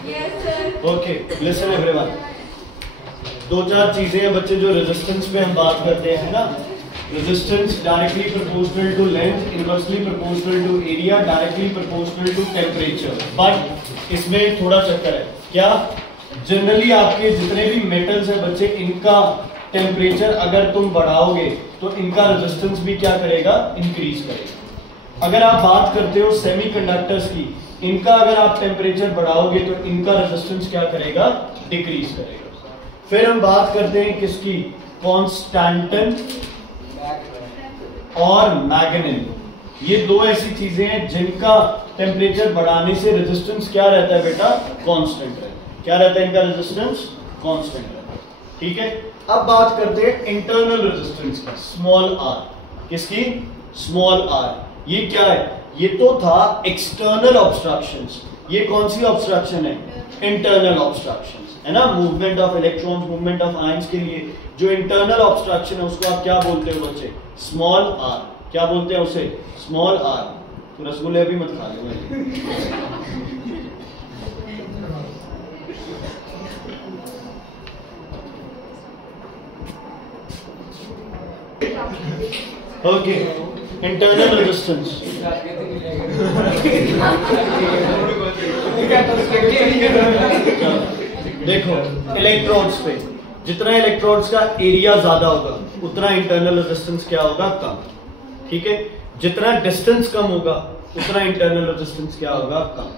Okay, listen everyone, दो चार चीजें हैं बच्चे जो रेजिस्टेंस पे हम बात करते हैं ना। Resistance directly proportional to length, inversely proportional to area, directly proportional to temperature. But इसमें थोड़ा चक्कर है। क्या? जनरली आपके जितने भी मेटल्स हैं बच्चे, इनका टेम्परेचर अगर तुम बढ़ाओगे तो इनका रेजिस्टेंस भी क्या करेगा? इंक्रीज करेगा। अगर आप बात करते हो सेमीकंडक्टर्स की, इनका अगर आप टेम्परेचर बढ़ाओगे तो इनका रेजिस्टेंस क्या करेगा? डिक्रीज करेगा। फिर हम बात करते हैं किसकी? कॉन्स्टेंटन और मैग्नेटिक। ये दो ऐसी चीजें हैं जिनका टेम्परेचर बढ़ाने से रेजिस्टेंस क्या रहता है बेटा? कांस्टेंट रहता है। क्या रहता है इनका रेजिस्टेंस? कांस्टेंट रहता है। ठीक है, अब बात करते हैं इंटरनल रेजिस्टेंस की, स्मॉल आर। किसकी? Small R. ये क्या है? ये तो था एक्सटर्नल ऑब्स्ट्रक्शंस। ये कौन सी ऑब्स्ट्रक्शन है? इंटरनल ऑब्स्ट्रक्शंस, है ना। Movement of electrons, movement of ions के लिए जो इंटरनल ऑब्स्ट्रक्शन है उसको आप क्या बोलते हो बच्चे? Small R. क्या बोलते हैं उसे? Small R. तो रसगुल्ले अभी मत खा लो। Okay, internal resistance. देखो, इलेक्ट्रोड्स पे जितना इलेक्ट्रोड्स का एरिया ज्यादा होगा उतना इंटरनल रेजिस्टेंस क्या होगा? कम। ठीक है, जितना डिस्टेंस कम होगा उतना इंटरनल रेजिस्टेंस क्या होगा? कम।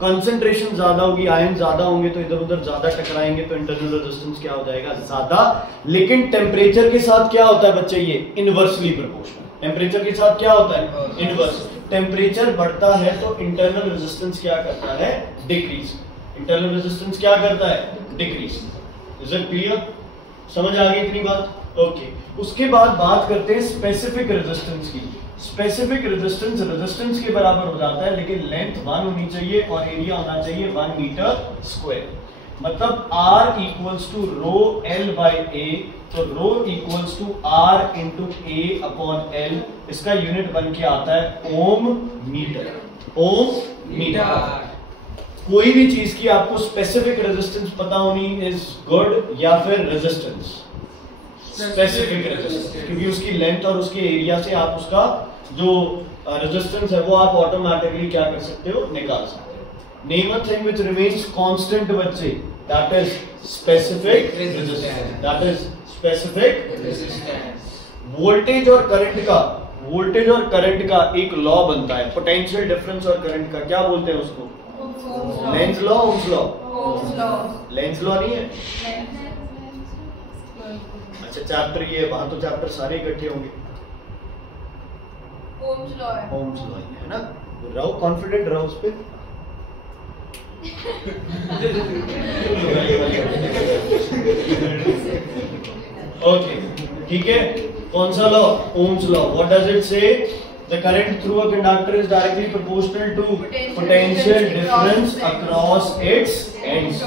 कंसंट्रेशन ज्यादा होगी, आयन ज्यादा होंगे तो इधर उधर ज्यादा टकराएंगे तो इंटरनल रेजिस्टेंस क्या हो जाएगा? ज्यादा। लेकिन टेम्परेचर के साथ क्या होता है बच्चे? ये इनवर्सली प्रोपोर्शनल। टेम्परेचर के साथ क्या होता है? इनवर्स। टेम्परेचर बढ़ता है तो इंटरनल रेजिस्टेंस क्या करता है? डिक्रीज। इंटरनल रेजिस्टेंस क्या करता है? डिक्रीज। Is it clear? समझ आ गई इतनी बात? ओके, उसके बाद बात करते हैं स्पेसिफिक रेजिस्टेंस की। स्पेसिफिक रेजिस्टेंस रेजिस्टेंस के बराबर हो जाता है लेकिन लेंथ 1 होनी चाहिए और एरिया होना चाहिए 1 मीटर स्क्वायर। मतलब R equals to rho L by A, तो rho equals to R into A upon L। इसका यूनिट बन के आता है ओम मीटर। ओम मीटर। कोई भी चीज की आपको स्पेसिफिक रेजिस्टेंस पता होनी इज गुड, या फिर रेजिस्टेंस स्पेसिफिक रेजिस्टेंस, क्योंकि उसकी लेंथ और उसके एरिया से आप उसका जो रेजिस्टेंस है वो आप ऑटोमेटिकली क्या कर सकते हो? निकाल सकते हो। Name a thing which remains constant बच्चे, that is specific resistance. That is specific resistance. Voltage और करंट का एक लॉ बनता है, पोटेंशियल डिफरेंस और करंट का। क्या बोलते हैं उसको? Lenz law, Ohm's law. Lenz law नहीं है? अच्छा, चैप्टर ये, वहां तो चैप्टर सारे इकट्ठे होंगे। ओम्स लॉ है। ओम्स लॉ है ना। रहो कॉन्फिडेंट रहो उस पे। ओके, ठीक है। कौन सा law? Ohm's law. What does it से? The current through a conductor is directly proportional to potential difference across its ends.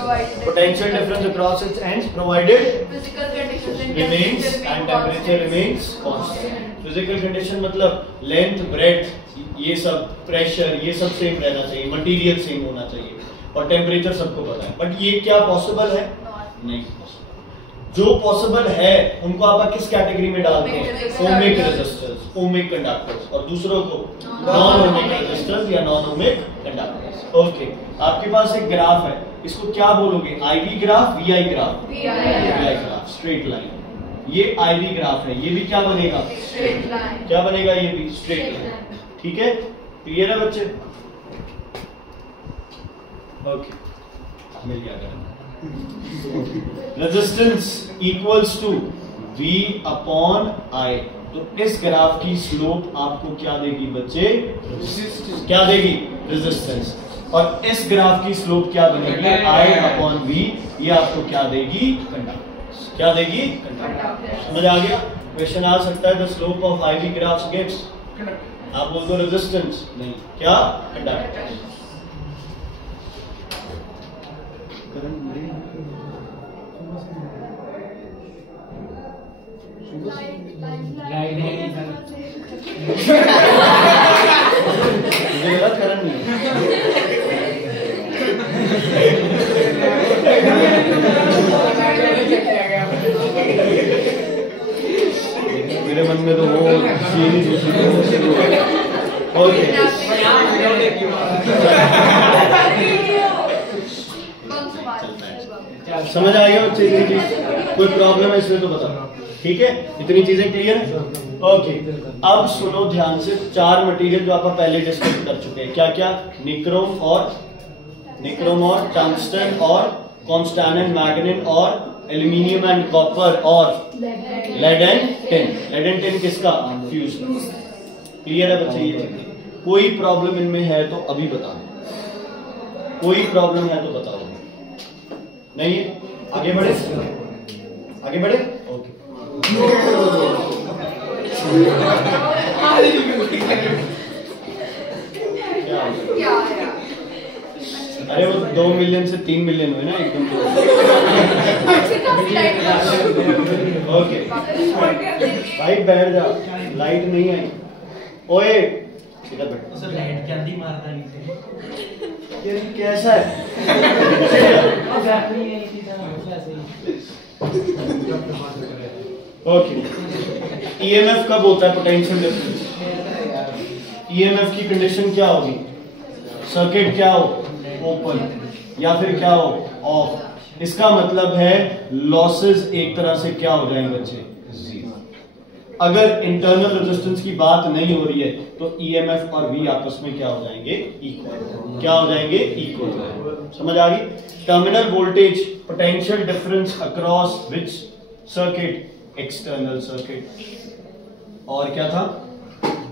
Potential difference across its ends provided physical condition remains and temperature remains constant. Physical condition मतलब length, breadth, ये सब, pressure, ये सब same रहना चाहिए, material same होना चाहिए और temperature सबको पता है। बट ये क्या पॉसिबल है? नहीं पॉसिबल। जो पॉसिबल है उनको आप किस कैटेगरी में डालते हैं? ओमिक रेजिस्टर्स, ओमिक कंडक्टर्स, और दूसरों को नॉन ओमिक रेजिस्टर्स या नॉन ओमिक कंडक्टर्स। ओके, आपके पास एक ग्राफ है, इसको क्या बोलोगे? IV graph, VI graph? VI graph, straight line. ये आईवी ग्राफ है, ये भी क्या बनेगा? Straight line. क्या बनेगा? ये भी स्ट्रेट लाइन। ठीक है, क्लियर है बच्चे? ओके, मिल गया। Resistance equals to V upon I। तो इस ग्राफ की स्लोप आपको क्या देगी बच्चे? क्या देगी? रेजिस्टेंस। और इस ग्राफ की स्लोप क्या बनेगी? I upon V। ये आपको क्या देगी? कंडक्टेंस। क्या देगी? कंडक्टेंस। समझ आ गया? क्वेश्चन आ सकता है the slope of IV graphs gives, आप बोल दो रेजिस्टेंस, नहीं, क्या? कंडक्टेंस। करंट नहीं समझ आएगा बच्चे इतनी चीज? कोई प्रॉब्लम है इसमें तो बताओ, ठीक है? इतनी चीजें क्लियर है? ओके, अब सुनो ध्यान से, 4 मटेरियल जो आप पहले डिस्कस कर चुके हैं, क्या क्या? निक्रोम और टंगस्टन और कॉन्स्टेंटाइन मैग्नीन और एल्यूमिनियम एंड कॉपर और lead and tin. Lead and tin किसका? फ्यूजन। क्लियर है बच्चे? ये कोई प्रॉब्लम इनमें है तो अभी बताओ, कोई प्रॉब्लम है तो बताओ। नहीं है? आगे बढ़े, आगे बढ़े। ओके, अरे वो 2 मिलियन से 3 मिलियन हुए ना एकदम। ओके भाई बैठ जा, लाइट नहीं आई। ओए सीधा बैठ। सर लाइट जल्दी मारता नहीं ये कैसा है? ओके, ईएमएफ कब होता है? Potential difference. ईएमएफ की कंडीशन क्या होगी? सर्किट क्या हो? ओपन, या फिर क्या हो? ऑफ। इसका मतलब है लॉसेस एक तरह से क्या हो जाएंगे बच्चे? अगर इंटरनल रेजिस्टेंस की बात नहीं हो रही है तो ईएमएफ और वी आपस में क्या हो जाएंगे? इक्वल। क्या हो जाएंगे? इक्वल। समझ आ गई? Terminal voltage, potential difference across which circuit? External circuit. और क्या था?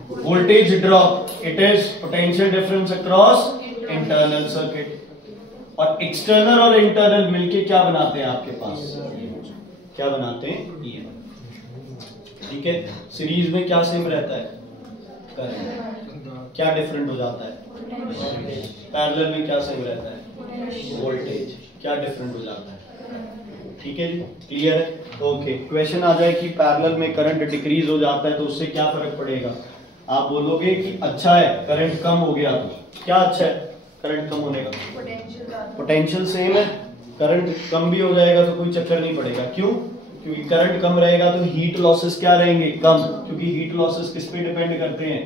Voltage drop, it is potential difference across internal circuit. और एक्सटर्नल और इंटरनल मिलके क्या बनाते हैं आपके पास? क्या बनाते हैं? ईएमएफ। ठीक है, सीरीज में क्या सेम रहता है? करंट। क्या डिफरेंट हो जाता है? पैरेलल में क्या सेम रहता है? वोल्टेज। क्या डिफरेंट हो जाता है? ठीक है जी, क्लियर है? ओके, क्वेश्चन आ जाए कि पैरेलल में करंट डिक्रीज हो जाता है तो उससे क्या फर्क पड़ेगा? आप बोलोगे कि अच्छा है करंट कम हो गया तो क्या अच्छा है करंट कम होने का? पोटेंशियल सेम है, करंट कम भी हो जाएगा तो कोई चक्कर नहीं पड़ेगा। क्यों? क्योंकि करंट कम रहेगा तो हीट लॉसेस क्या रहेंगे? कम, क्योंकि हीट लॉसेस किस पे डिपेंड करते हैं?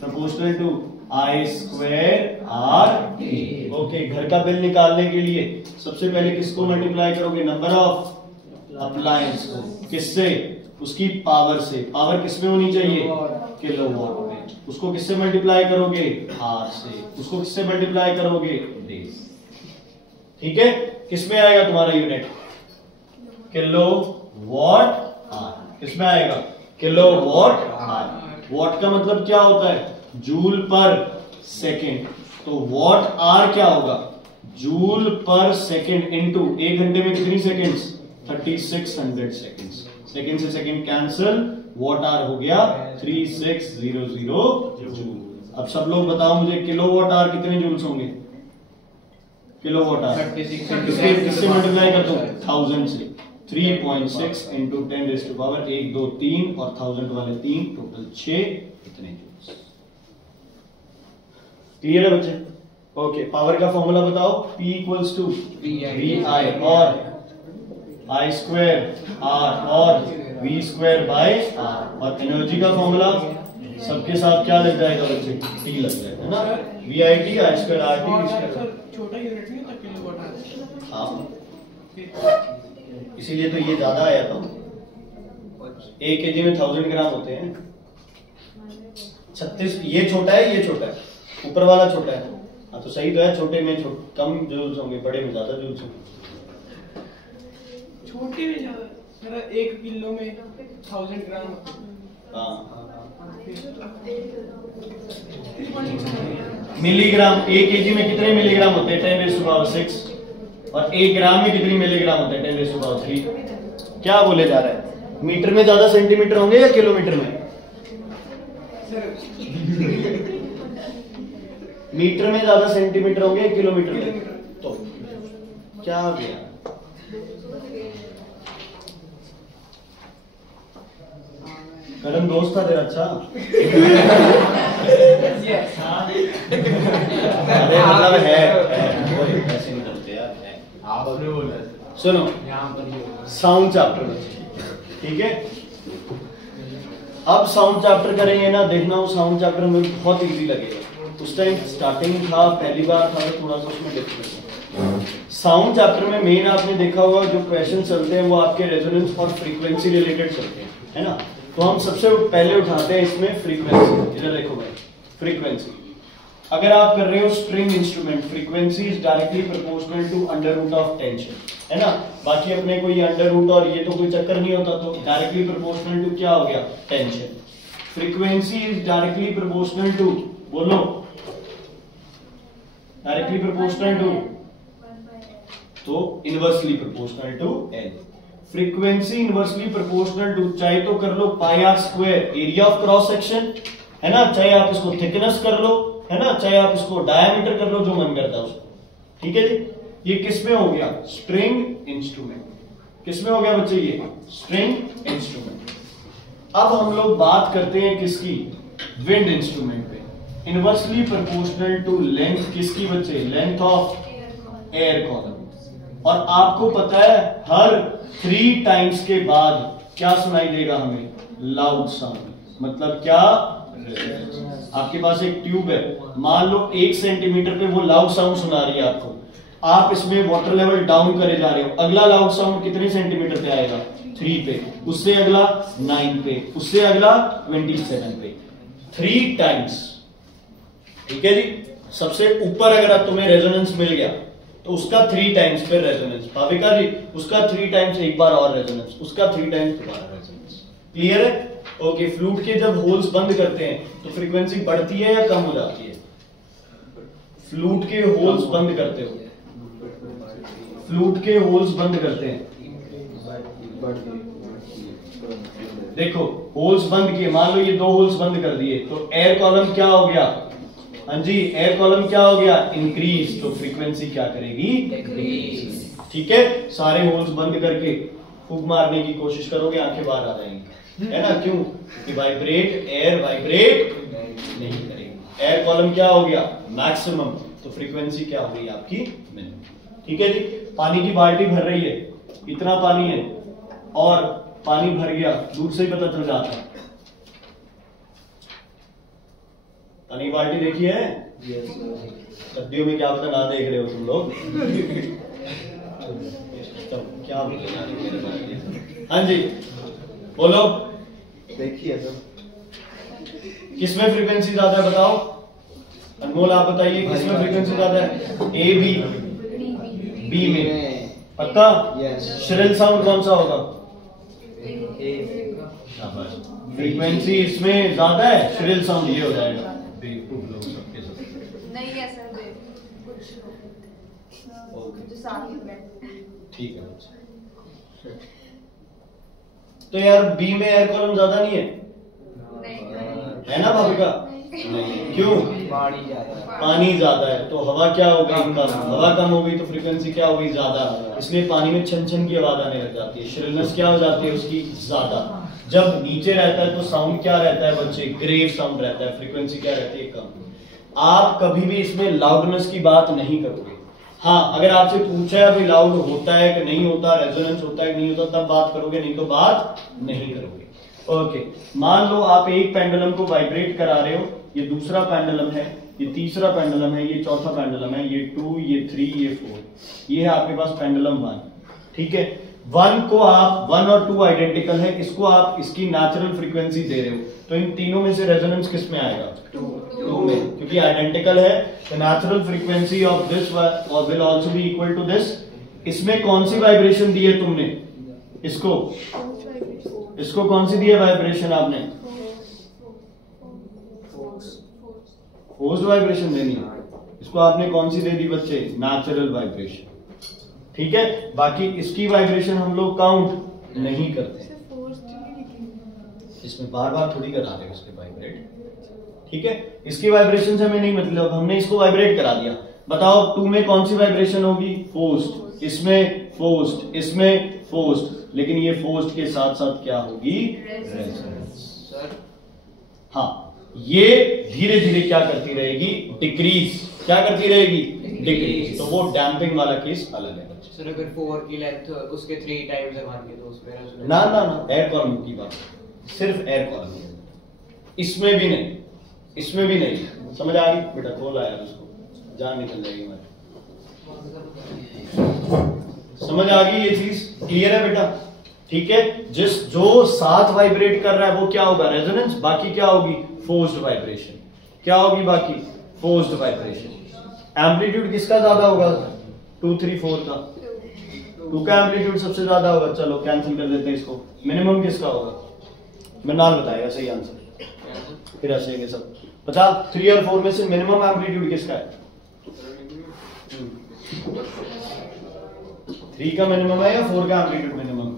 Proportional to I square R T. Okay, घर का बिल निकालने के लिए सबसे पहले किसको मल्टीप्लाई करोगे? नंबर ऑफ अप्लायंस को। किससे? उसकी पावर से। पावर किसमें होनी चाहिए? किलोवाट में। उसको किससे मल्टीप्लाई करोगे? आर से। उसको किससे मल्टीप्लाई करोगे? डेज। ठीक है, किसमें आएगा तुम्हारा यूनिट? Kilowatt hour. किसमें आएगा? Kilowatt hour. वॉट का मतलब क्या होता है? जूल पर सेकेंड। तो वॉट आर क्या होगा? जूल पर सेकेंड इनटू 1 घंटे में कितनी सेकेंड्स? 3600 सेकेंड्स। सेकेंड से सेकेंड कैंसिल, वॉट आर हो गया 3600 जूल। अब सब लोग बताओ मुझे किलोवाट आर कितने जूल्स होंगे? किलोवाट आर किससे मल्टीप्लाई कर दो? 1000 से। 3.6 इंटू 10⁻⁴ 1 2 3 और 1000 वाले 3, टोटल 6 इतने जूल्स। क्लियर है बच्चे? ओके, पावर का फॉर्मूला बताओ। P इक्वल्स टू VI और I स्क्वायर R और V स्क्वायर बाय R। और एनर्जी का फॉर्मूला सबके साथ क्या लग जाएगा बच्चे? T लग जाएगा ना। VIT I square RT। छोटा यूनिट नहीं होता किलोवाट आवर। हाँ, इसीलिए तो ये ज्यादा आया था। 1 केजी में 1000 ग्राम होते हैं। 36। ये छोटा है, ये छोटा है, ऊपर वाला छोटा है। हाँ तो सही तो है, छोटे में कम जूल्स होंगे, बड़े में ज्यादा जूल्स होंगे। छोटे में ज्यादा, मेरा 1 किलो में 1000 ग्राम। हाँ, मिलीग्राम। 1 केजी में कितने मिलीग्राम होते हैं? 10⁻⁶। और 1 ग्राम में कितनी मिलीग्राम होते हैं? 10⁻3। क्या बोले जा रहा है? मीटर में ज्यादा सेंटीमीटर होंगे या किलोमीटर में? मीटर में ज्यादा सेंटीमीटर होंगे या किलोमीटर में? तो क्या हो गया? करण दोस्त था तेरा? अच्छा अरे मतलब है ऐसे नहीं करते यार। सुनो, साउंड चैप्टर, ठीक है? अब साउंड चैप्टर करेंगे ना, देखना वो साउंड चैप्टर में बहुत इजी लगेगा। उस टाइम स्टार्टिंग था, पहली बार था, तो थोड़ा सा उसमें डिफरेंस है। साउंड चैप्टर में मेन आपने देखा होगा जो क्वेश्चन चलते हैं वो आपके रेजोनेंस और फ्रीक्वेंसी रिलेटेड चलते हैं, है ना। तो हम सबसे पहले उठाते हैं इसमें फ्रीक्वेंसी। इधर देखो भाई, फ्रीक्वेंसी अगर आप कर रहे हो string instrument, frequency is directly proportional to under root of tension, है ना। बाकी अपने को ये अंडर रूट और ये तो कोई चक्कर नहीं होता, तो डायरेक्टली प्रोपोर्शनल टू क्या हो गया, tension. Frequency is directly proportional to, बोलो, डायरेक्टली प्रोपोर्शनल टू, तो inversely proportional to L. Frequency inversely proportional to, चाहे तो कर लो pi R square area of cross section, है ना, चाहे आप इसको थिकनेस कर लो, है ना, चाहे आप इसको डायमीटर कर लो, जो मन करता है उसको, ठीक है जी। ये किस में हो गया, स्ट्रिंग इंस्ट्रूमेंट। किस में हो गया बच्चे, ये स्ट्रिंग इंस्ट्रूमेंट। अब हम लोग बात करते हैं किसकी, विंड इंस्ट्रूमेंट पे। इनवर्सली प्रोपोर्शनल टू लेंथ किसकी बच्चे, लेंथ ऑफ एयर कॉलम। और आपको पता है हर 3 टाइम्स के बाद क्या सुनाई देगा हमें, लाउड साउंड। मतलब क्या, आपके पास एक ट्यूब है, मान लो 1 सेंटीमीटर पे वो लाउड साउंड सुना रही है आपको, आप इसमें वाटर लेवल डाउन करे जा रहे हो, अगला लाउड साउंड कितने सेंटीमीटर पे आएगा, 3 पे, उससे अगला 9 पे, उससे अगला 27 पे, 3 टाइम्स, ठीक है जी। सबसे ऊपर अगर तुम्हें रेजोनेंस मिल गया तो उसका 3 टाइम्स फिर रेजोनेंस, भाविका जी उसका 3 टाइम्स एक बार और रेजोनेंस, उसका 3 टाइम्स दोबारा रेजोनेंस। क्लियर है, ओके। फ्लूट के जब होल्स बंद करते हैं तो फ्रीक्वेंसी बढ़ती है या कम हो जाती है, फ्लूट के होल्स बंद करते हो, फ्लूट के होल्स बंद करते हैं, देखो होल्स बंद किए, मान लो ये 2 होल्स बंद कर दिए, तो एयर कॉलम क्या हो गया, हाँ जी, एयर कॉलम क्या हो गया, इंक्रीज, तो फ्रीक्वेंसी क्या करेगी, डिक्रीज। ठीक है, सारे होल्स बंद करके फूंक मारने की कोशिश करोगे, आंखें बाहर आ जाएंगी, है ना, क्यों, कि वाइब्रेट, एयर वाइब्रेट नहीं करेगी। एयर कॉलम क्या हो गया, मैक्सिमम, तो फ्रीक्वेंसी क्या हो गई आपकी, मिनिमम। ठीक है जी। पानी की बाल्टी भर रही है, इतना पानी है और पानी भर गया, दूर से ही पता चल जाता है। पानी की बाल्टी देखी है, सर्दियों में क्या पता ना देख रहे हो तुम लोग। क्या, हाँ जी बोलो, देखिए सर, किसमें फ्रीक्वेंसी ज्यादा है बताओ, अनमोल आप बताइए किसमें फ्रीक्वेंसी ज्यादा है, ए बी, बी में, पक्का। श्रिल साउंड कौन सा होगा, फ्रीक्वेंसी इसमें ज्यादा है, श्रिल साउंड ये हो जाएगा। नहीं है सर, कुछ जो साथ में, ठीक है। तो यार बी में एयर कॉलम ज्यादा नहीं है, है ना भाविका, नहीं, क्यों, पानी ज्यादा है, तो हवा क्या हो गई कम, हवा कम हो गई तो फ्रीक्वेंसी क्या हो गई, ज्यादा, इसलिए पानी में छन छन की आवाज आने लग जाती है, श्रिलनेस क्या हो जाती है उसकी, ज्यादा। जब नीचे रहता है तो साउंड क्या रहता है बच्चे, ग्रेव साउंड रहता है, फ्रीक्वेंसी क्या रहती है, कम। आप कभी भी इसमें लाउडनेस की बात नहीं करोगे। हाँ, अगर आपसे पूछा है अभी लाउड होता है कि नहीं होता, रेजोनेंस होता है कि नहीं होता, तब बात करोगे, नहीं तो बात नहीं करोगे। ओके, मान लो आप एक पेंडुलम को वाइब्रेट करा रहे हो, ये दूसरा पेंडुलम है, ये तीसरा पेंडुलम है, ये चौथा पेंडुलम है, ये 2, ये 3, ये 4, ये है आपके पास पेंडुलम 1। ठीक है, 1 को आप 1 और 2 आइडेंटिकल है, इसको आप इसकी नेचुरल फ्रीक्वेंसी दे रहे हो, तो इन तीनों में से रेजोनेंस किस में आएगा, 2 में, क्योंकि आइडेंटिकल है। The natural frequency of this will also be equal to this. इसमें कौन सी वाइब्रेशन दी है तुमने, इसको कौन सी दी है वाइब्रेशन आपने, फोर्स्ड वाइब्रेशन देनी है, इसको आपने कौन सी दे दी बच्चे, नेचुरल वाइब्रेशन। ठीक है, बाकी इसकी वाइब्रेशन हम लोग काउंट नहीं करते, इसमें बार बार थोड़ी करा रहे उसके वाइब्रेट। ठीक है, इसकी वाइब्रेशन से हमें नहीं मतलब, हमने इसको वाइब्रेट करा दिया। बताओ 2 में कौन सी वाइब्रेशन होगी, फोर्स्ड, इसमें फोर्स्ड, इसमें फोर्स्ड, लेकिन ये फोर्स्ड के साथ साथ क्या होगी, रेजोनेंस। हाँ, ये धीरे धीरे क्या करती रहेगी, डिक्रीज, क्या करती रहेगी, डिक्रीज। तो वो डैम्पिंग वाला केस अलग है। सर अगर 4 की लेंथ उसके 3 टाइम्स है मान के, तो उसमें रेजोनेंस ना ना ना, एयर कॉलम की बात, सिर्फ एयर कॉलम, इसमें भी नहीं, इसमें भी नहीं। समझ आ गई बेटा? खोल आया उसको, जान निकल जाएगी हमारी। समझ आ गई ये चीज? क्लियर है बेटा? ठीक है। जो साथ वाइब्रेट कर रहा है वो क्या होगा? रेजोनेंस। बाकी क्या होगी? Forced vibration. क्या होगी बाकी? Forced vibration. एम्पलीट्यूड किसका ज्यादा होगा? 2, 3, 4 का। 2 का एम्पलीट्यूड सबसे ज्यादा होगा। चलो कैंसिल कर देते हैं इसको। मिनिमम किसका होगा? मैं नाल बताएगा सही आंसर, फिर हंसेंगे सब। बता 3 और 4 में से मिनिमम एम्पलीट्यूड किसका है? 3 का मिनिमम है या 4 का एम्पलीट्यूड मिनिमम?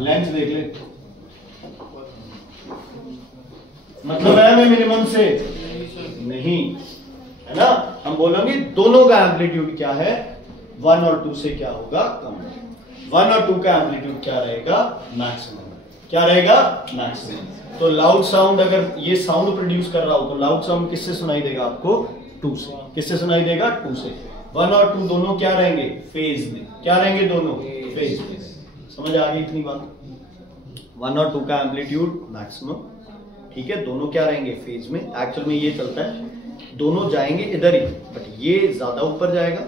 लेंथ देख ले। मतलब है मैं मिनिमम से नहीं, है ना? हम बोलेंगे दोनों का एम्पलीट्यूड क्या है? 1 और 2 से क्या होगा? कम। 1 और 2 का एम्पलीट्यूड क्या रहेगा? मैक्सिमम। क्या रहेगा? मैक्सिमम। तो लाउड साउंड, अगर ये साउंड प्रोड्यूस कर रहा हो तो लाउड साउंड किससे सुनाई देगा आपको? 2 से। किससे सुनाई देगा? 2 से। 1 और 2 दोनों क्या रहेंगे? फेज में। क्या रहेंगे? दोनों फेज में। समझ आ गई इतनी बात? 1 और 2 का एम्पलीट्यूड मैक्सिमम, ठीक है? दोनों क्या रहेंगे? फेज में। एक्चुअल में ये चलता है, दोनों जाएंगे इधर ही, बट ये ज्यादा ऊपर जाएगा,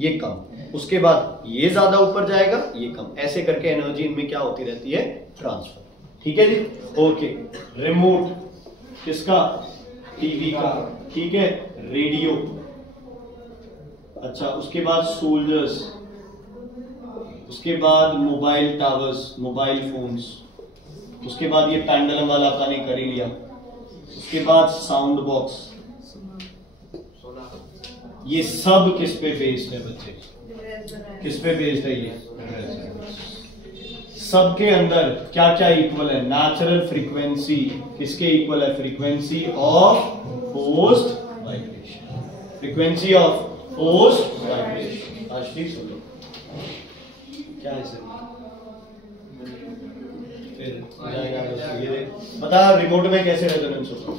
ये कम। उसके बाद ये ज्यादा ऊपर जाएगा, ये कम। ऐसे करके एनर्जी इनमें क्या होती रहती है? ट्रांसफर। ठीक है जी? ओके। रिमोट किसका? टीवी का। ठीक है। रेडियो। अच्छा, उसके बाद सोल्जर्स, उसके बाद मोबाइल टावर्स, मोबाइल फोन्स, उसके बाद ये पेंडलम वाला आपका नहीं कर ही लिया, उसके बाद साउंड बॉक्स। ये सब किस पे बेस्ड है बच्चे? किस पे बेस्ड है ये? सबके अंदर क्या क्या इक्वल है? नेचुरल फ्रीक्वेंसी किसके इक्वल है? Frequency of forced vibration. Frequency of forced vibration. आज ठीक सुनो क्या है सर? फिर जाएगा ये बता, रिमोट में कैसे रेजोनेंस होगा?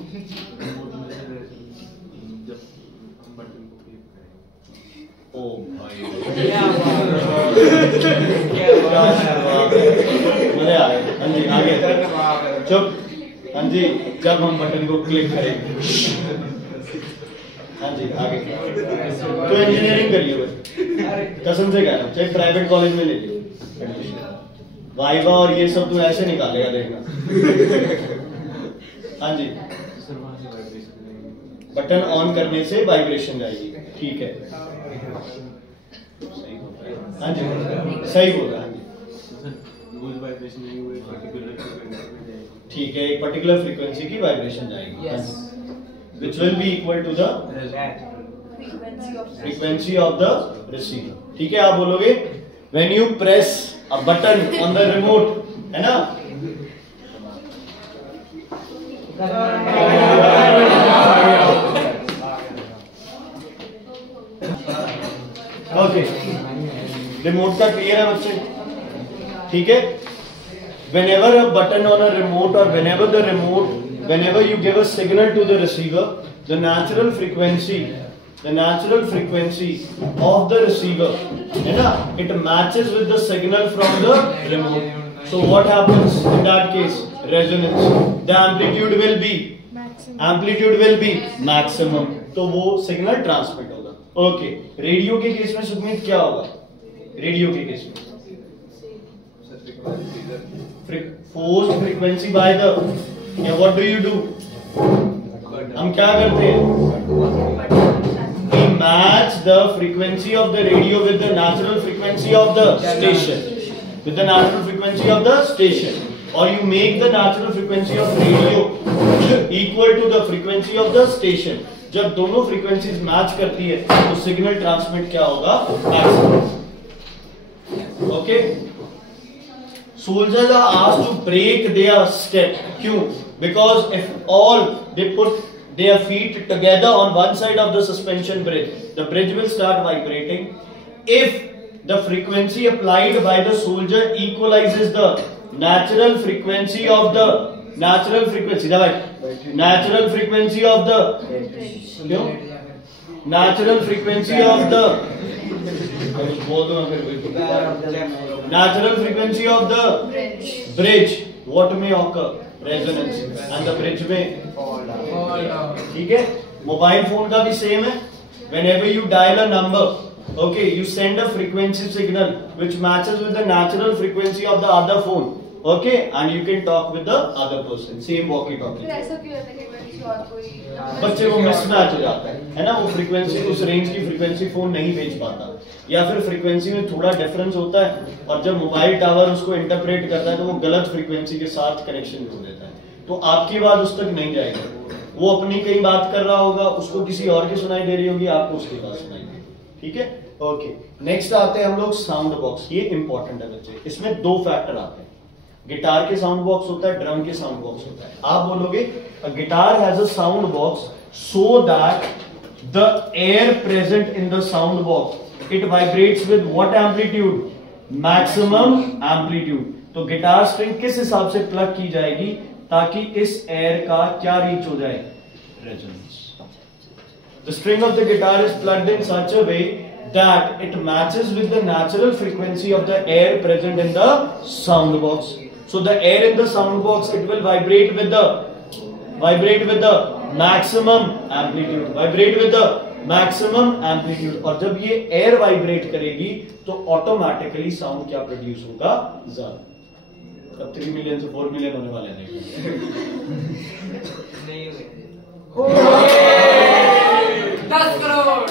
ओ भाई मजा आ गया। हाँ जी आगे चुप। हाँ जी, जब हम बटन को क्लिक करेंगे। हाँ जी आगे। तो इंजीनियरिंग करिए बस, कसम से कह रहा हूँ, चाहे प्राइवेट कॉलेज में ले लीजिए एडमिशन। वाइवा और ये सब तो ऐसे निकालेगा, देखना। हाँ जी, बटन ऑन करने से वाइब्रेशन जाएगी। ठीक है, हाँ जी सही बोल रहा है। ठीक है, एक पर्टिकुलर फ्रीक्वेंसी की वाइब्रेशन जाएगी, which will be equal to the frequency of the receiver। ठीक है, आप बोलोगे when you press a button on the remote, है ना? ओके, रिमोट का क्लियर है बच्चे? ठीक है, whenever a button on a remote or whenever you give a signal to the receiver, the natural frequency of the receiver, है ना, it matches with the signal from the remote. So what happens in that case? Resonance. The amplitude will be maximum. तो वो signal transmit होगा। Okay, radio के case में सुमित क्या होगा? Radio के केस में forced frequency by the, what do you do? हम क्या करते हैं? We match the frequency of the radio with the natural frequency of the station. With the natural frequency of the station. Or you make the natural frequency of radio equal to the frequency of the station. जब दोनों frequencies match करती है तो signal transmit क्या होगा? Maximum. Okay, soldiers are asked to break their step. क्यों? Because if all they put their feet together on one side of the suspension bridge, the bridge will start vibrating. If the frequency applied by the soldier equalizes the natural frequency of the natural frequency of the natural frequency of the natural frequency of the bridge, what may occur? Resonance, and the bridge में Fall down. ठीक है। Mobile phone का भी same है, whenever you dial a number, okay, you send a frequency signal which matches with the natural frequency of the other phone, okay, and you can talk with the other person, same walkie फिर talkie। ऐसा क्यों होता है कि किसी और कोई बच्चे को मिसमैच हो जाता है ना, वो फ्रीक्वेंसी उस रेंज की फ्रीक्वेंसी फोन नहीं भेज पाता, या फिर फ्रीक्वेंसी में थोड़ा डिफरेंस होता है और जब मोबाइल टावर उसको इंटरप्रेट करता है तो वो गलत फ्रीक्वेंसी के साथ कनेक्शन हो देता है, तो आपकी आवाज उस तक नहीं जाएगी, वो अपनी कहीं बात कर रहा होगा, उसको किसी और की सुनाई दे रही होगी, आपको उसकी बात सुनाई देगी। ठीक है, ओके। नेक्स्ट आते हैं हम लोग साउंड बॉक्स। ये इंपॉर्टेंट है बच्चे, इसमें दो फैक्टर आते हैं, गिटार के साउंड बॉक्स होता है, ड्रम के साउंड बॉक्स होता है। आप बोलोगे guitar has a sound box so that the air present in the sound box it vibrates with what amplitude? Maximum amplitude। तो गिटार स्ट्रिंग किस हिसाब से प्लग की जाएगी ताकि इस एयर का क्या रीच हो जाए? Resonance. The string of the guitar is plugged in such a way that it matches with the natural frequency of the air present in the sound box. So the air in the sound box, it will vibrate with the maximum amplitude, vibrate with the maximum amplitude। और जब ये air vibrate करेगी तो automatically sound क्या produce होगा? ज्यादा। अब 3 million से 4 मिलियन होने वाले हैं। नहीं हुए 10 करोड़।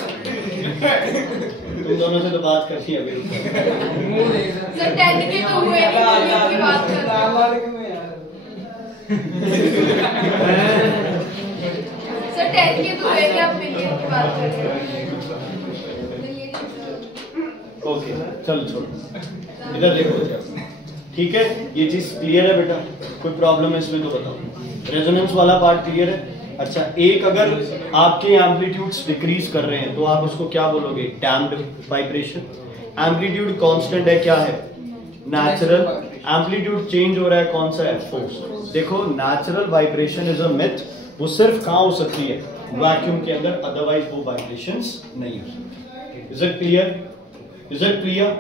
तुम दोनों से तो बात कर ली अभी। सर 10 के तो हुए नहीं, की बात कर रहे हैं। सर 10 के तो हुए, आप मिलियन की बात कर रहे हैं। ओके चलो छोड़ो, इधर देखो। ठीक है, ये चीज क्लियर है बेटा? कोई प्रॉब्लम है इसमें तो बताओ। रेजोनेंस वाला पार्ट क्लियर है? अच्छा, एक अगर आपके एम्पलीट्यूड्स डिक्रीज कर रहे हैं तो आप उसको क्या बोलोगे? Damped vibration. एम्पलीट्यूड कांस्टेंट है, क्या है? नेचुरल। एम्पलीट्यूड चेंज हो रहा है, कौन सा है? फोर्स। देखो, natural vibration is a myth, वो सिर्फ कहां हो सकती है? वैक्यूम के अंदर, अदरवाइज वो वाइब्रेशंस नहीं हो सकती। Is it clear? Is it clear?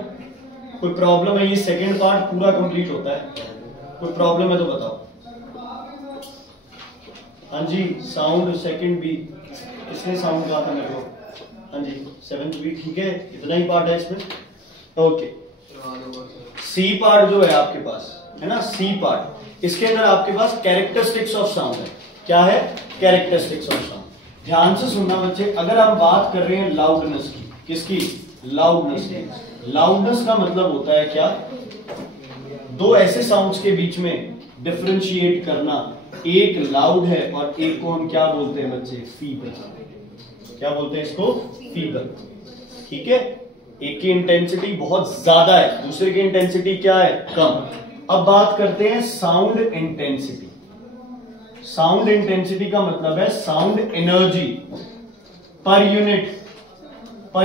कोई प्रॉब्लम है? ये सेकंड पार्ट पूरा कंप्लीट होता है, कोई प्रॉब्लम है तो बताओ। हाँ जी, साउंड सेकंड बी, किसने साउंड कहा था मेरे को? हाँ जी, 7th बी। ठीक है, इतना ही पार्ट है इसमें। ओके, सी पार्ट जो है आपके पास, है ना, सी पार्ट, इसके अंदर आपके पास कैरेक्टरिस्टिक्स ऑफ साउंड है। क्या है? Characteristics of sound. ध्यान से सुनना बच्चे, अगर हम बात कर रहे हैं लाउडनेस की, किसकी? लाउडनेस की। लाउडनेस का मतलब होता है क्या? दो ऐसे साउंड्स के बीच में डिफरेंशिएट करना, एक लाउड है और एक को हम क्या बोलते हैं बच्चे? फीबल। क्या बोलते हैं इसको? फीबल। ठीक है, एक की इंटेंसिटी बहुत ज्यादा है, दूसरे की इंटेंसिटी क्या है? कम। अब बात करते हैं साउंड इंटेंसिटी। साउंड इंटेंसिटी का मतलब है sound energy per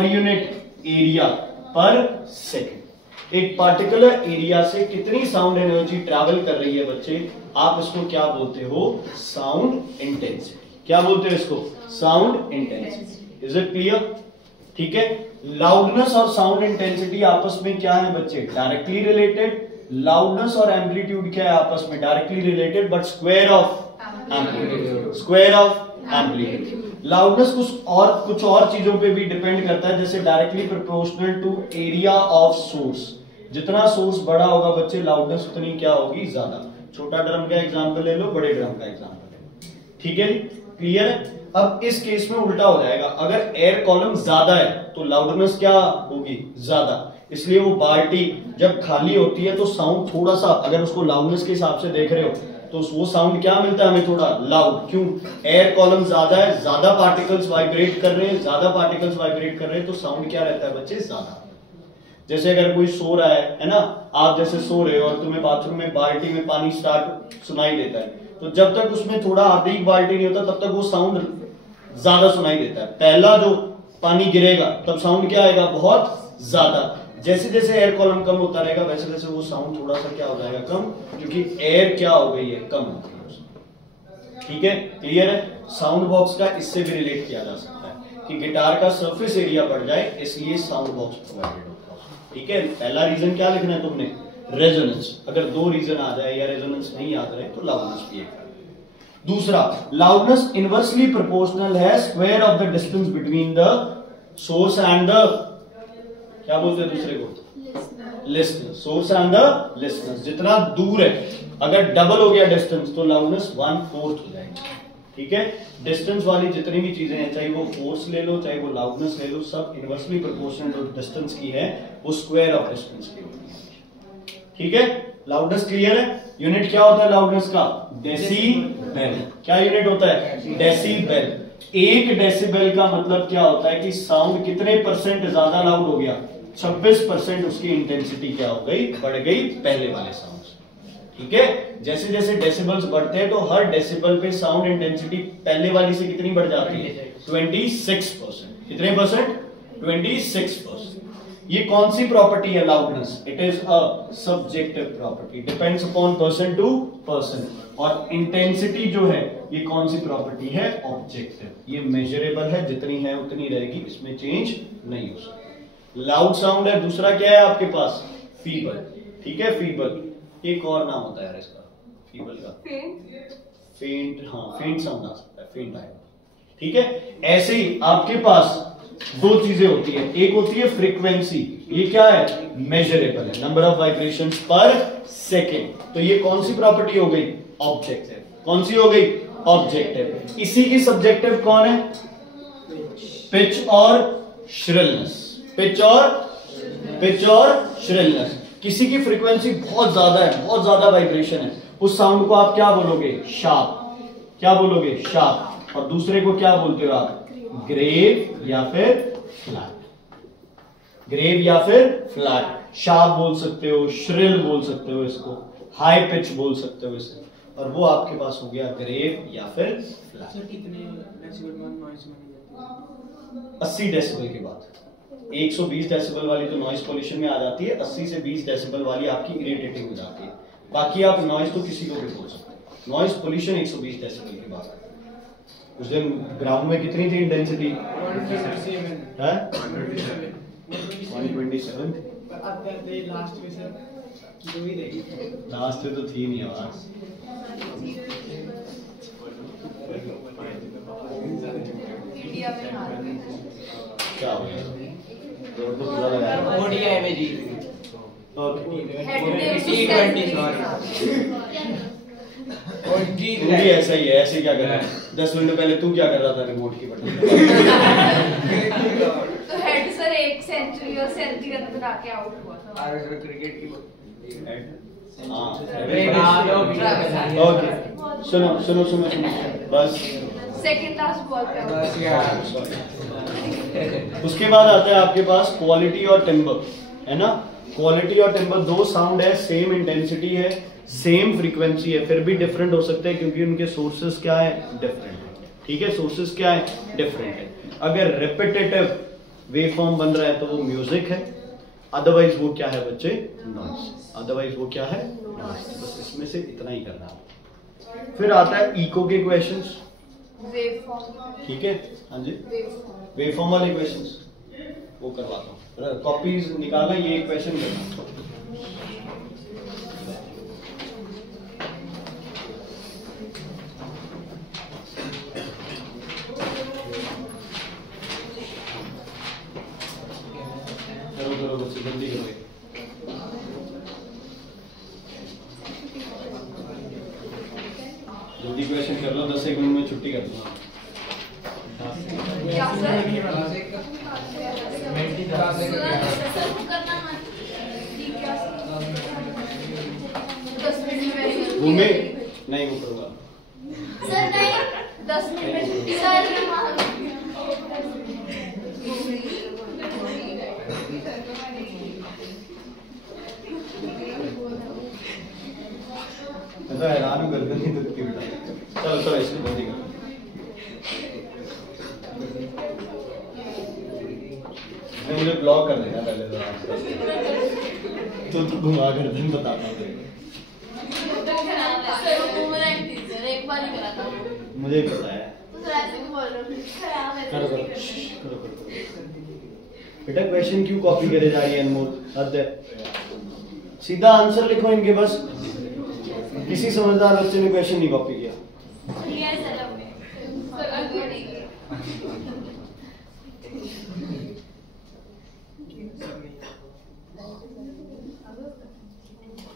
unit area पर सेकेंड। एक पार्टिकुलर एरिया से कितनी साउंड एनर्जी ट्रैवल कर रही है बच्चे, आप इसको क्या बोलते हो? Sound intensity. क्या बोलते हो इसको? Sound intensity. Is it clear? ठीक है, लाउडनेस और साउंड इंटेंसिटी आपस में क्या है बच्चे? Directly related. लाउडनेस और एम्पलीट्यूड क्या है आपस में? Directly related but square of amplitude. Square of amplitude. Loudness कुछ और चीजों पे भी डिपेंड करता है, जैसे directly proportional to area of source. जितना सोर्स बड़ा होगा बच्चे, लाउडनेस उतनी क्या होगी? ज्यादा। छोटा ड्रम का एग्जांपल ले लो, बड़े ड्रम का एग्जांपल ले लो। ठीक है, क्लियर है? अब इस केस में उल्टा हो जाएगा, अगर एयर कॉलम ज्यादा है तो लाउडनेस क्या होगी? ज्यादा। इसलिए वो बाल्टी जब खाली होती है तो साउंड थोड़ा सा, अगर उसको लाउडनेस के हिसाब से देख रहे हो तो वो साउंड क्या मिलता है हमें? थोड़ा लाउड। क्यों? एयर कॉलम ज्यादा है, ज्यादा पार्टिकल्स वाइब्रेट कर रहे हैं, ज्यादा पार्टिकल्स वाइब्रेट कर रहे हैं तो साउंड क्या रहता है बच्चे? ज्यादा। जैसे अगर कोई सो रहा है ना, आप जैसे सो रहे हो और तुम्हें बाथरूम में बाल्टी में पानी स्टार्ट सुनाई देता है, तो जब तक उसमें थोड़ा आधी बाल्टी नहीं होता तब तक वो साउंड ज्यादा सुनाई देता है। पहला जो पानी गिरेगा तब साउंड क्या आएगा? बहुत ज्यादा। जैसे जैसे एयर कॉलम कम होता रहेगा वैसे वैसे वो साउंड थोड़ा सा क्या हो जाएगा? कम, क्योंकि एयर क्या हो गई है? कम हो गई है। ठीक है, क्लियर है? साउंड बॉक्स का इससे भी रिलेट किया जा सकता है कि गिटार का सरफेस एरिया बढ़ जाए, इसलिए साउंड बॉक्स प्रोवाइडेड होता है। ठीक है, पहला रीजन क्या लिखना है तुमने? रेजोनेंस, अगर दो रीजन आ जाए या रेजोनेंस नहीं आ जाए तो लाउडनेस भी एक। दूसरा, लाउडनेस इनवर्सली प्रोपोर्शनल है square of the distance between the source and the, क्या बोलते हैं दूसरे को, listener. Source and the listener, जितना दूर है, अगर डबल हो गया डिस्टेंस तो लाउडनेस 1/4 हो जाएगी। ठीक है, डिस्टेंस वाली जितनी भी चीजें हैं, चाहे वो फोर्स ले लो चाहे वो लाउडनेस ले लो, सब इनवर्सली प्रोपोर्शनल जो डिस्टेंस की है वो स्क्वायर ऑफ डिस्टेंस की होती है। ठीक है, लाउडनेस क्लियर है। यूनिट क्या होता है लाउडनेस का? डेसीबेल। क्या यूनिट होता है? डेसीबेल। 1 डेसिबल का मतलब क्या होता है कि साउंड कितने परसेंट ज्यादा लाउड हो गया? 26% उसकी इंटेंसिटी क्या हो गई? बढ़ गई पहले वाले साउंड से। ठीक है, जैसे जैसे डेसिबल्स बढ़ते हैं तो हर डेसिबल पे साउंड इंटेंसिटी पहले वाली से कितनी बढ़ जाती है? 26%। कितने परसेंट? 26%। ये कौन सी प्रॉपर्टी है loudness? It is a subjective property, depends upon person to person. और इंटेंसिटी जो है ये कौन सी प्रॉपर्टी है? ऑब्जेक्टिव। ये मेजरेबल है, जितनी है उतनी रहेगी, इसमें चेंज नहीं हो सकता। लाउड साउंड है। दूसरा क्या है आपके पास? फीबल। ठीक है, फीबल एक और नाम होता है यार इसका, फीबल का, फेंट। हाँ, फेंट साउंड आ सकता है, फेंट आएगा। ठीक है, ऐसे ही आपके पास दो चीजें होती है, एक होती है फ्रीक्वेंसी, ये क्या है? मेजरेबल है, नंबर ऑफ वाइब्रेशंस पर सेकेंड। तो ये कौन सी प्रॉपर्टी हो गई? ऑब्जेक्टिव। कौन सी हो गई? ऑब्जेक्टिव। इसी की सब्जेक्टिव कौन है? पिच और श्रिलनेस। पिच और श्रिलनेस। किसी की फ्रीक्वेंसी बहुत ज्यादा है, बहुत ज्यादा वाइब्रेशन है, उस साउंड को आप क्या बोलोगे? शार्प। क्या बोलोगे? शार्प। और दूसरे को क्या बोलते हो आप? ग्रेव या फिर फ्लैट। ग्रेव या फिर फ्लैट। शार्प बोल सकते हो, श्रिल बोल सकते हो, इसको हाई पिच बोल सकते हो इसे। और वो आपके पास हो गया ग्रेव या फिर फ्लैट। सर कितने डेसिबल में नॉइज मानी जाती है? 80 डेसिबल के बाद। 120 डेसिबल वाली तो नॉइज पॉल्यूशन में आ जाती है, 80 से 20 डेसिबल वाली आपकी इरिटेटिंग हो जाती है। बाकी आप नॉइज तो किसी को भी बोल सकते हैं। नॉइज पॉल्यूशन 120 डेसिबल के बाद। उस दिन ग्राउंड में कितनी थी इंटेंसिटी? 127 है 127 पर आते लास्ट में सर दो ही रहेगी। लास्ट में तो थी नहीं आवाज। इंडिया में हार गए। क्या हो गया? जोर तो पूरा लगाया। ओडीआई में जी। Okay, T20 sorry. और जीत तू भी गए। ऐसा ही है। ऐसे क्या कर रहा है? 10 मिनट पहले तू क्या कर रहा था रिमोट की बटन? तो हेड सर 1 सेंचुरी और सेंचुरी रन बना के आउट हुआ था। और क्रिकेट की ओके, सुनो सुनो सुनो सुनो बस। सेकंड लास्ट बॉल पे बस आउट। यार। उसके बाद आता है आपके पास क्वालिटी और टिम्बर, है ना? क्वालिटी और टिम्बर दो साउंड है, सेम इंटेंसिटी है, सेम फ्रीक्वेंसी है, फिर भी डिफरेंट हो सकते हैं क्योंकि उनके सोर्सेस क्या है? डिफरेंट है। ठीक है, सोर्सेस क्या है? डिफरेंट है। अगर रिपीटेटिव वेवफॉर्म बन रहा है तो वो म्यूजिक है, अदरवाइज वो क्या है बच्चे? नॉइज। अदरवाइज वो क्या है? नॉइज। बस इसमें से इतना ही करना है। फिर आता है इको के क्वेश्चंस। वेवफॉर्म। ठीक है, हाँ जी, वेवफॉर्म। वेवफॉर्म वाले क्वेश्चंस वो करवाता हूँ। कॉपीज निकालना, ये एक क्वेश्चन करना। करो करो बच्चे, जल्दी करो। जल्दी क्वेश्चन कर लो, 10 मिनट में छुट्टी कर दूंगा। क्या सर? घूमे नहीं वो करूँगा। सर नहीं 10 मिनट में छुट्टी सर। मैं तो हैरान हूँ, गर्दन नहीं दुखती बेटा। चलो चलो इसको जल्दी करो। मुझे ब्लॉक कर देना पहले तो घुमा गर्दन बताता हूँ। सर एक बार ही करा था। मुझे पता है। तो सर ऐसे भी बोल रहे हो खराब है। करो करो करो करो। बेटा क्वेश्चन क्यों कॉपी करे जा रही है अनमोल? हद है। सीधा आंसर लिखो इनके बस। किसी समझदार बच्चे ने क्वेश्चन नहीं कॉपी किया।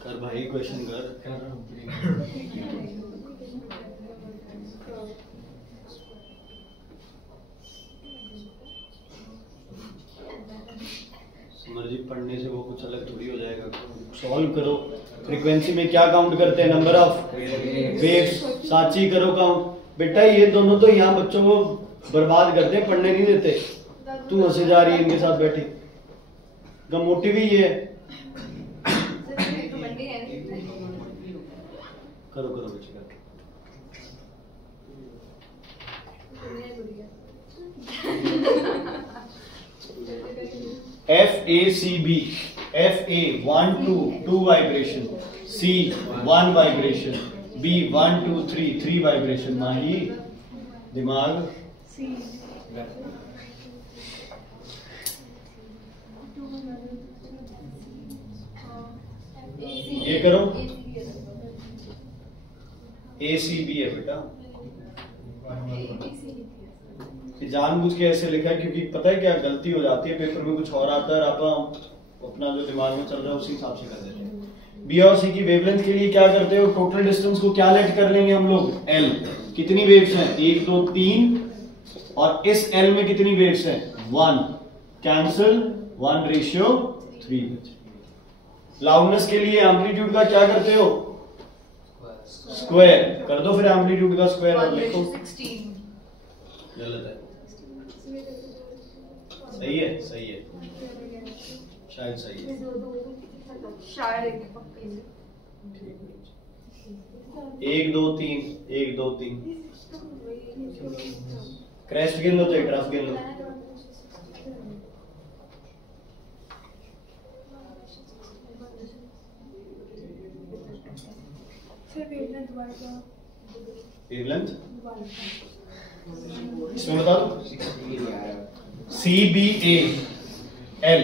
कर भाई क्वेश्चन कर। समर्जी पढ़ने से वो कुछ अलग थोड़ी हो जाएगा। सॉल्व करो। फ्रीक्वेंसी में क्या काउंट करते हैं? Number of waves. साची करो काउंट। बेटा ये दोनों तो यहाँ बच्चों को बर्बाद करते हैं, पढ़ने नहीं देते। तू हंसे जा रही है इनके साथ बैठी। मोटिव ही ये है। करो करो बच्चे FACB, FA 1 2 vibration, C 1 vibration, B 1 2 3 vibration. Mahi दिमाग ये करो। ACB है बेटा। जानबूझ के ऐसे लिखा है क्योंकि पता है क्या गलती हो जाती है, पेपर में कुछ और आता है, आप अपना जो दिमाग में चल रहा है उसी हिसाब से कर देते हैं। बी और सी की वेवलेंथ के लिए क्या करते हो? टोटल डिस्टेंस को क्या लेट कर लेंगे हम लोग? L। कितनी वेव्स हैं? 1 2 3। और इस L में कितनी वेव्स हैं? 1। कैंसिल 1:3। लाउडनेस के लिए एम्पलीट्यूड का क्या करते हो? स्क्वायर कर दो। फिर एम्पलीट्यूड का स्क्वायर और लिखो। गलत है। सही है, सही है, शायद सही है। शायद 1 2 3 1 2 3। क्रेस्ट गिन लो तो ट्रफ गिन लो। वेवलेंथ इसमें बता दो। CBA L।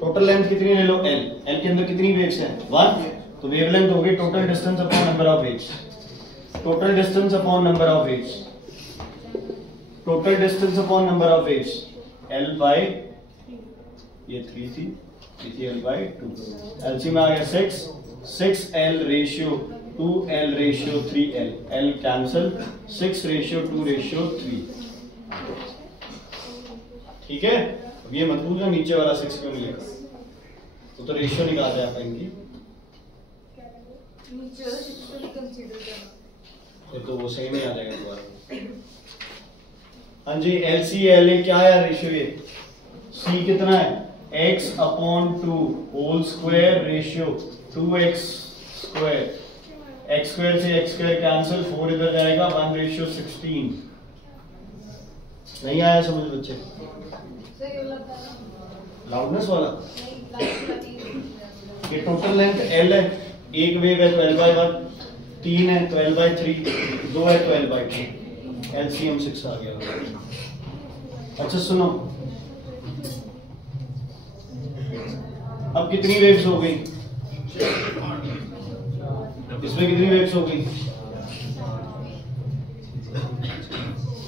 टोटल लेंथ कितनी ले लो? L के अंदर कितनी वेव्स हैं? 1। तो वेवलेंथ हो गई total distance upon number of waves. Total distance upon number of waves. Total distance upon number of waves. L by ये 3 थी, L बाय 2। LC में आ गया 6। 6L ratio 2L ratio 3L। L cancel 6 ratio 2 ratio 3। ठीक है। अब ये मत भूलना नीचे वाला 6 क्यों नहीं लिखा, तो रेशियो निकाल जाए अपन की। तो वो सही नहीं आ जाएगा दोबारा। हाँ जी, LCLA क्या है रेशियो? ये C कितना है? x/2 whole square ratio 2x square. x square से x स्क्वायर कैंसिल, 4 इधर जाएगा, 1:16। नहीं आया समझ बच्चे? लाउडनेस वाला ये टोटल लेंथ L है। एक वेव है 12/1, 3 है 12/3, 2 है 12/2। LCM 6 आ गया। अच्छा सुनो, अब कितनी वेव्स हो गई? इसमें कितनी वेव्स हो गई?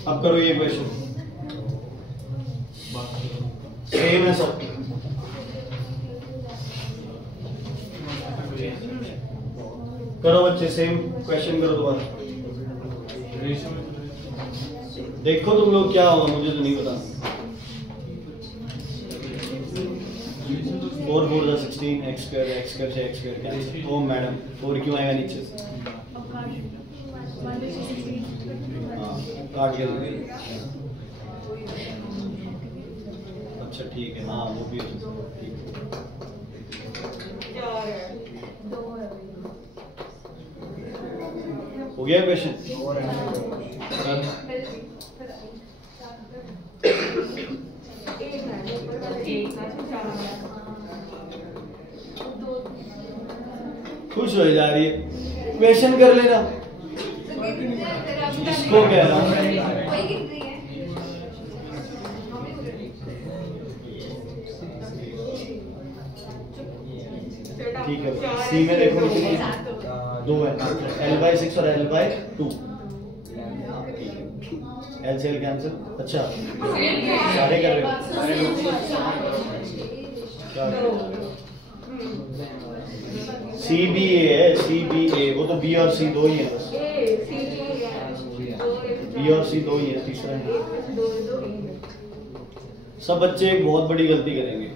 अब करो ये क्वेश्चन। सेम है सब। करो बच्चे, सेम क्वेश्चन करो दोबारा। देखो तुम लोग क्या होगा, मुझे तो नहीं पता। 4 4 16, x स्क्वायर से x स्क्वायर कैंसिल। ओ मैडम 4 क्यों आएगा नीचे से? हाँ काट गया। अच्छा ठीक है, हाँ वो भी ठीक हो गया क्वेश्चन। खुश हो जा रही है, क्वेश्चन कर लेना। इसको कह रहा हूँ ठीक है, सी में देखो कितनी 2 है, L/6 और L/2, L से L कैंसिल। अच्छा सारे कर रहे हो, CBA है, CBA, वो तो B और C दो ही है बस, B और C दो ही है, तीसरा है। सब बच्चे एक बहुत बड़ी गलती करेंगे,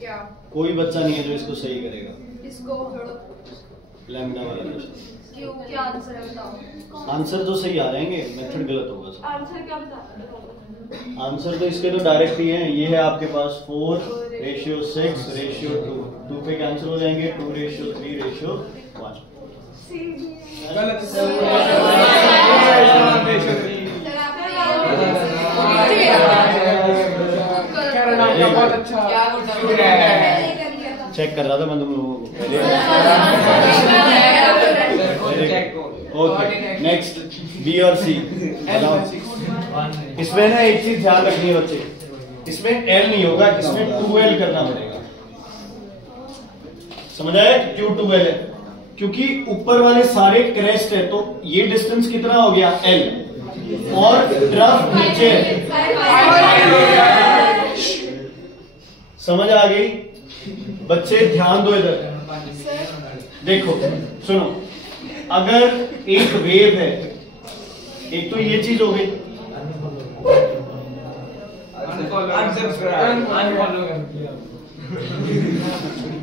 क्या? कोई बच्चा नहीं है जो इसको सही करेगा, इसको लैम्डा वाला। क्यों, क्या आंसर है बताओ? आंसर तो सही आ जाएंगे, मेथड गलत होगा सब। आंसर क्या बता? आंसर तो इसके तो डायरेक्ट ही है, ये है आपके पास 4:6:2, 2 पे कैंसिल हो जाएंगे, 2:3:1। गलत। बहुत अच्छा। चेक कर रहा था मैं तुम लोगों को। ओके नेक्स्ट, बी और सी। इसमें ना एक चीज ध्यान रखनी है बच्चे, इसमें L नहीं होगा, इसमें 2L करना पड़ेगा। समझ आया क्यों 2L है? क्योंकि ऊपर वाले सारे क्रेस्ट है, तो ये डिस्टेंस कितना हो गया L, और ट्रफ नीचे है। समझ आ गई बच्चे? ध्यान दो इधर, देखो सुनो, अगर एक वेव है, एक तो ये चीज हो गई,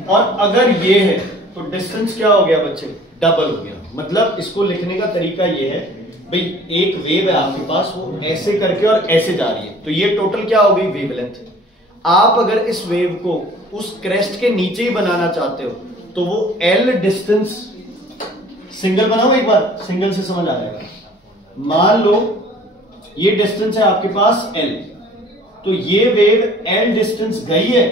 और अगर ये है तो डिस्टेंस क्या हो गया बच्चे? डबल हो गया। मतलब इसको लिखने का तरीका ये है भाई, एक वेव है आपके पास, वो ऐसे करके और ऐसे जा रही है, तो ये टोटल क्या हो गई? वेवलेंथ। आप अगर इस वेव को उस क्रेस्ट के नीचे ही बनाना चाहते हो तो वो L डिस्टेंस, सिंगल बनाओ एक बार, सिंगल से समझ आ जाएगा। मान लो ये डिस्टेंस है आपके पास L, तो ये वेव L डिस्टेंस गई है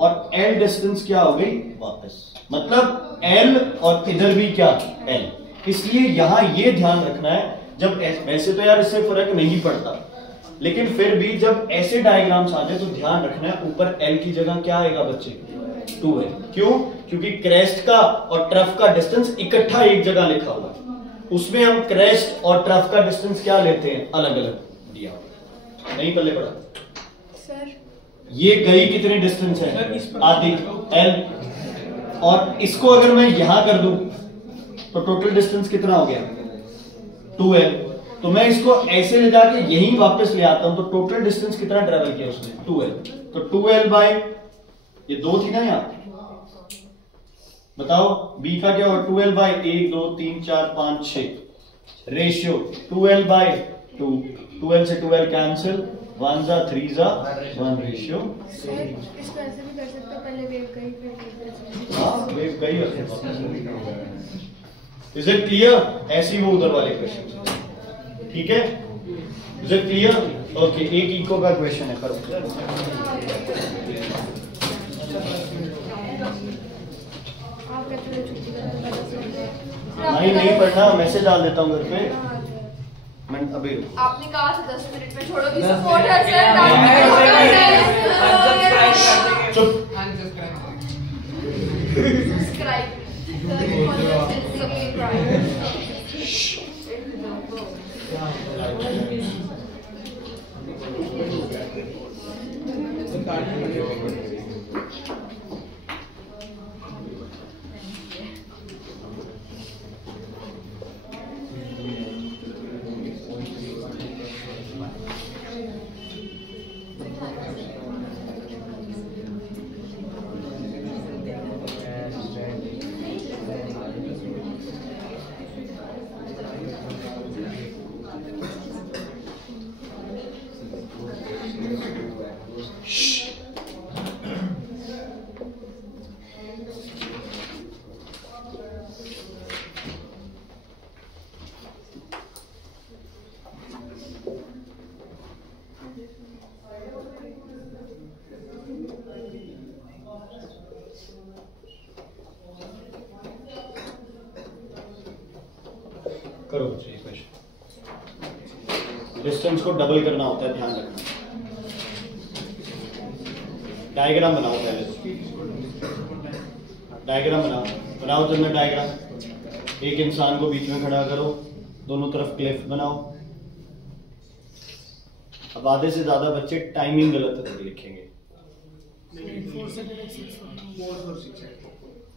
और L डिस्टेंस क्या हो गई? वापस। मतलब L और इधर भी क्या? L। इसलिए यहां ये ध्यान रखना है, जब वैसे तो यार इससे फर्क नहीं पड़ता, लेकिन फिर भी जब ऐसे डायग्राम्स आ जाए तो ध्यान रखना है, ऊपर L की जगह क्या आएगा बच्चे? 2L। क्यों? क्योंकि क्रेस्ट का और ट्रफ का डिस्टेंस इकट्ठा एक जगह लिखा हुआ है, उसमें हम क्रेस्ट और ट्रफ का डिस्टेंस क्या लेते हैं? अलग अलग दिया। नहीं पहले पढ़ा सर? ये गई कितनी डिस्टेंस है? आधी L, और इसको अगर मैं यहां कर दूं तो टोटल डिस्टेंस कितना हो गया? 2L। तो मैं इसको ऐसे ले जाके यहीं वापस ले आता हूं, तो टोटल डिस्टेंस कितना ट्रेवल किया उसने? 2L। तो 2L बाय ये 2 थी ना यहां, बताओ B का क्या होगा? 2L bye 1 2 3 4 5 6 ratio 2L bye 2, 2L से 2L कैंसिल, 1 जा 3 जा 1 रेशियो। सर इसको ऐसे भी कर सकते हो, पहले वेव गई फिर हाँ वेव गई और फिर वापस। Is it clear? ऐसी वो उधर वाले क्वेश्चन, ठीक है? Is it clear? ओके, एक इको का क्वेश्चन है, करो। नहीं पढ़ना, मैसेज डाल देता हूँ घर पे। मैं अभी आपने कहा था 10 मिनट में छोड़ोगी, सपोर्ट है सर। चुप। करो बच्चे ये क्वेश्चन। डिस्टेंस को डबल करना होता है, ध्यान रखना। डायग्राम बनाओ पहले। डायग्राम बनाओ तुमने डायग्राम। एक इंसान को बीच में खड़ा करो, दोनों तरफ क्लिफ बनाओ। अब आधे से ज्यादा बच्चे टाइमिंग गलत लिखेंगे।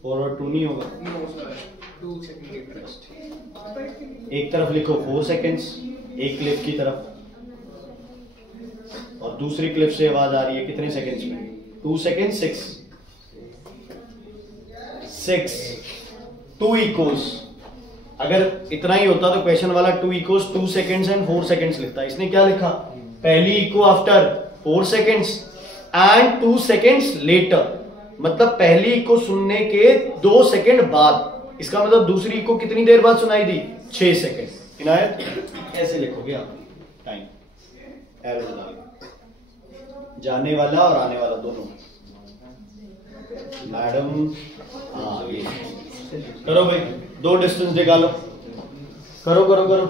4 और 2 नहीं होगा। एक तरफ लिखो 4 सेकेंड्स, एक क्लिफ की तरफ, और दूसरी क्लिफ से आवाज आ रही है कितने सेकेंड्स में? 2 सेकेंड 6 2 इक्वल्स। अगर इतना ही होता तो क्वेश्चन वाला 2 इक्वल्स 2 सेकेंड्स एंड 4 सेकेंड्स लिखता। इसने क्या लिखा? पहली echo after 4 seconds and 2 seconds later, मतलब पहली इको सुनने के 2 सेकेंड बाद। इसका मतलब दूसरी इको कितनी देर बाद सुनाई दी? 6 सेकेंड। इनायत ऐसे लिखोगे आप टाइम, एवरेज डालोगे, जाने वाला और आने वाला दोनों। मैडम हाँ ये करो भाई, 2 डिस्टेंस निकालो, करो करो करो।